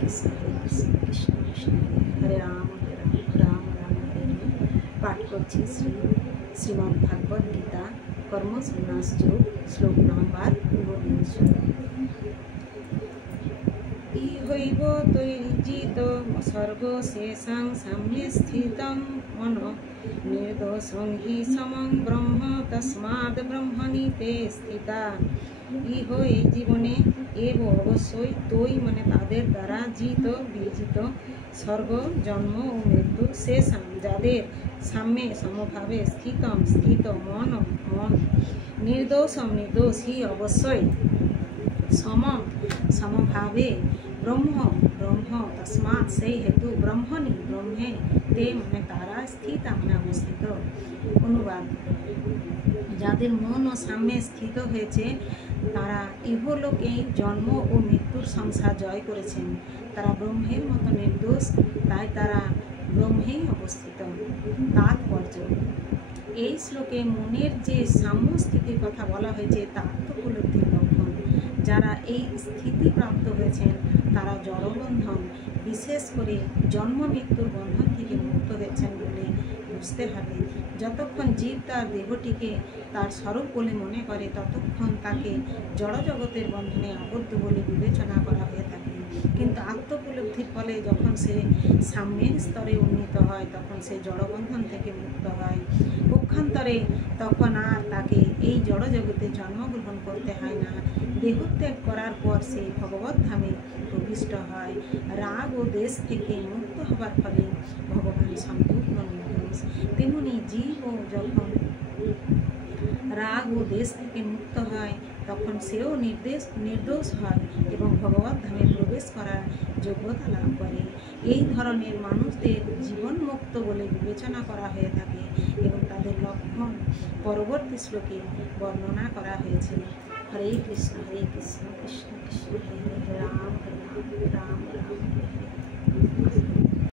কৃষ্ণ কৃষ্ণ কৃষ্ণ হরে রাম রাম রাম হরে হরে। পাঠ করছি শ্রীমদ্ ভাগবত গীতা কর্মসন্ন্যাস যোগ শ্লোক নম্বর 19। ইহৈব তৈর্জিত সর্বশেষাং সাম্যে স্থিতং মন নির্দোষং হি সমং ব্রহ্ম তস্মাৎ ব্রহ্মণি তে স্থিতা। ইহ এই জীবনে এব অবশ্যই তৈ মানে তাদের দ্বারা জিত বিজিত স্বর্গ জন্ম ও মৃত্যু শেষাং যাদের সাম্যে সমভাবে স্থিতম স্থিত মন নির্দোষম নির্দোষ হি অবশ্যই সমম সমভাবে ব্রহ্ম ব্রহ্ম তস্মাৎ সেই হেতু ব্রহ্মণি ব্রহ্মে তে মানে তারা স্থিতা মানে অবস্থিত। অনুবাদ: যাদের মন ও সাম্যে স্থিত হয়েছে তারা ইহলোকে জন্ম ও মৃত্যুর সংসার জয় করেছেন। তারা ব্রহ্মের মতো নির্দোষ, তাই তারা ব্রহ্মেই অবস্থিত। তাৎপর্য: এই শ্লোকে মনের যে সাম্য স্থিতির কথা বলা হয়েছে তা আত্মোপলব্ধির লক্ষণ। যারা এই স্থিতি প্রাপ্ত হয়েছেন তারা জড়বন্ধন বিশেষ করে জন্ম মৃত্যুর বন্ধন থেকে মুক্ত হয়েছেন বলে বুঝতে হবে। যতক্ষণ জীব তার দেহটিকে তার স্বরূপ বলে মনে করে ততক্ষণ তাকে জড়জগতের বন্ধনে আবদ্ধ বলে বিবেচনা করা হয়ে থাকে। কিন্তু আত্মোপলব্ধির ফলে যখন সে সাম্যের স্তরে উন্নীত হয় তখন সে জড়বন্ধন থেকে মুক্ত হয়। পক্ষান্তরে তখন আর তাকে এই জড়জগতে জন্মগ্রহণ করতে হয় না। দেহত্যাগ করার পর সে ভগবত ধামে প্রবিষ্ট হয়। রাগ ও দেশ থেকে মুক্ত হবার ফলে ভগবান সম্পূর্ণ নির্দোষ। তেমনি জীবও যখন রাগ ও দেশ থেকে মুক্ত হয় তখন সেও নির্দোষ হয় এবং ভগবত ধামে প্রবেশ করার যোগ্যতা লাভ করে। এই ধরনের মানুষদের জীবন মুক্ত বলে বিবেচনা করা হয়ে থাকে এবং তাদের লক্ষণ পরবর্তী শ্লোকে বর্ণনা করা হয়েছে। হরে কৃষ্ণ কৃষ্ণ কৃষ্ণ হরে হরে রাম রাম রাম রাম হরে হরে।